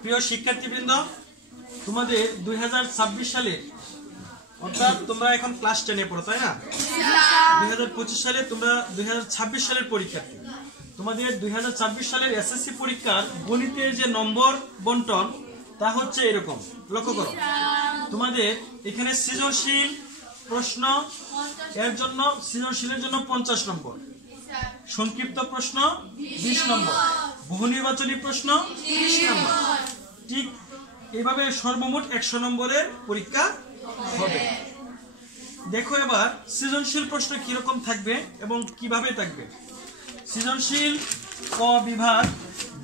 প্রিয় শিক্ষার্থীবৃন্দ, তোমাদের 2026 সালে অর্থাৎ তোমরা এখন ক্লাস 10 এ পড়ো, তাই না? 2025 সালে তোমরা 2026 সালের পরীক্ষার্থী। তোমাদের 2026 সালের এসএসসি পরীক্ষার গণিতের যে নম্বর বন্টন তা হচ্ছে এরকম। লক্ষ্য করো, তোমাদের এখানে সৃজনশীল প্রশ্ন এর জন্য সৃজনশীলের জন্য 50 নম্বর, সংক্ষিপ্ত প্রশ্ন 20 নম্বর, বহু নির্বাচনী প্রশ্ন 30 নম্বর। ঠিক এইভাবে সর্বমোট 100 নম্বরের পরীক্ষা হবে। দেখো এবার সৃজনশীল প্রশ্ন কিরকম থাকবে এবং কিভাবে থাকবে। সৃজনশীল ক বিভাগ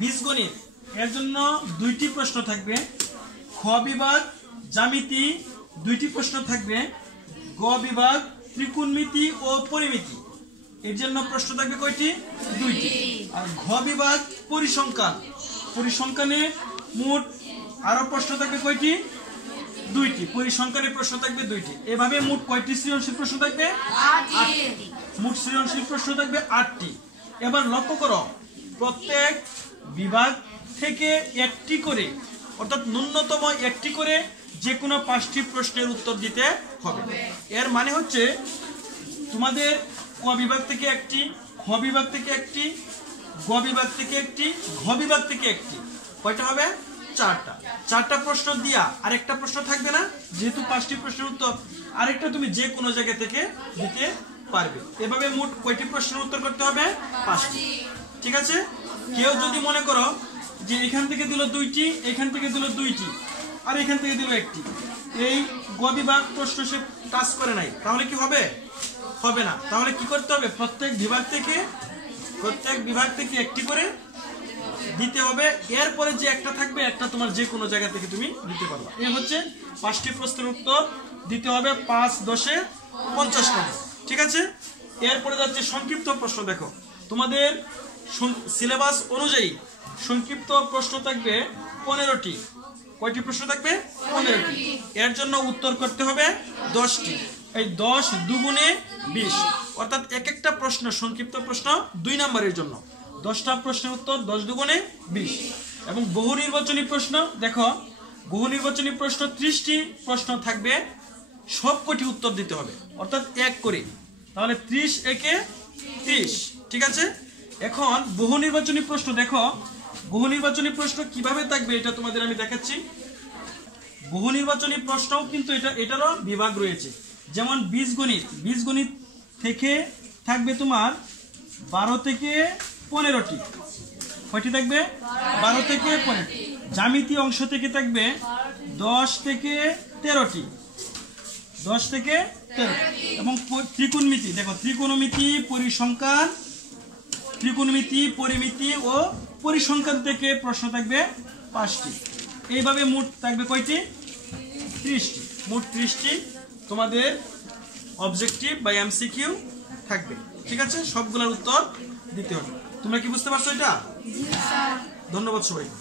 বীজগণিত এর জন্য 2টি প্রশ্ন থাকবে। খ বিভাগ জ্যামিতি 2টি প্রশ্ন থাকবে। গ বিভাগ ত্রিকোণমিতি ও পরিমিতি এর জন্য প্রশ্ন থাকবে কয়টি? 2টি। আর ঘ বিভাগ পরিসংখ্যান, পরিসংখ্যানে মোট আরো প্রশ্ন থাকবে কয়টি? 2টি। পরিসংখ্যানের প্রশ্ন থাকবে 2টি। এভাবে মোট কয়টি সৃজনশীল প্রশ্ন থাকবে? 8টি। মোট সৃজনশীল প্রশ্ন থাকবে 8টি। এবার লক্ষ্য করো, প্রত্যেক বিভাগ থেকে একটি করে, অর্থাৎ ন্যূনতম একটি করে যে কোনো 5টি প্রশ্নের উত্তর দিতে হবে। এর মানে হচ্ছে তোমাদের ক বিভাগ থেকে একটি, খ বিভাগ থেকে একটি, গ বিভাগ থেকে একটি, ঘ বিভাগ থেকে একটি। কয়টা হবে? 4টা প্রশ্ন দিয়া আরেকটা প্রশ্ন থাকবে না, যেহেতু 5টি প্রশ্নের উত্তর আরেকটা তুমি যে কোনো জায়গা থেকে দিতে পারবে। এভাবে মোট কয়টি প্রশ্নের উত্তর করতে হবে? 5টি। ঠিক আছে? কেউ যদি মনে করো যে এখান থেকে দিল 2টি, এখান থেকে দিল 2টি, আর এখান থেকে দিল 1টি, এই গ বিভাগ প্রশ্ন সে টাচ করে নাই, তাহলে কি হবে? হবে না। তাহলে কি করতে হবে? প্রত্যেক বিভাগ থেকে একটি করে দিতে হবে। এরপরে যে একটা থাকবে, একটা তোমার যে কোনো জায়গা থেকে তুমি দিতে পারবে। এই হচ্ছে 5টি প্রশ্নের উত্তর দিতে হবে 5 10 50 নম্বর। ঠিক আছে? এরপরে যাচ্ছে সংক্ষিপ্ত প্রশ্ন। দেখো তোমাদের সিলেবাস অনুযায়ী সংক্ষিপ্ত প্রশ্ন থাকবে 15টি। কয়টি প্রশ্ন থাকবে? 15টি। এর জন্য উত্তর করতে হবে 10টি। এই 10 দুগুণে 20, অর্থাৎ এক একটা প্রশ্ন সংক্ষিপ্ত প্রশ্ন 2 নম্বরের জন্য 10টা প্রশ্নের উত্তর 10 দুগুণে 20। এবং বহু নির্বাচনী প্রশ্ন, দেখো বহু নির্বাচনী প্রশ্ন 30টি প্রশ্ন থাকবে, সব কটি উত্তর দিতে হবে, অর্থাৎ এক করে। তাহলে 30 একে 30। ঠিক আছে? এখন বহু নির্বাচনী প্রশ্ন, দেখো বহু নির্বাচনী প্রশ্ন কিভাবে থাকবে এটা তোমাদের আমি দেখাচ্ছি। বহু নির্বাচনী প্রশ্নও কিন্তু এটারও বিভাগ রয়েছে। যেমন বীজগণিত থেকে থাকবে তোমার 12 থেকে 15টি। কয়টি থাকবে? 12 থেকে 15টি। জ্যামিতি অংশ থেকে থাকবে 10 থেকে 13টি। 10 থেকে 13টি। এবং ত্রিকোণমিতি, দেখো ত্রিকোণমিতি, পরিসংখ্যান, ত্রিকোণমিতি, পরিমিতি ও পরিসংখ্যান থেকে প্রশ্ন থাকবে 5টি। এইভাবে মোট থাকবে কয়টি? 30টি। মোট 30টি তোমাদের অবজেক্টিভ বা এমসিকিউ থাকবে। ঠিক আছে? সবগুলোর উত্তর দিতে হবে। তোমরা কি বুঝতে পারছো এটা? জি স্যার। ধন্যবাদ সবাইকে।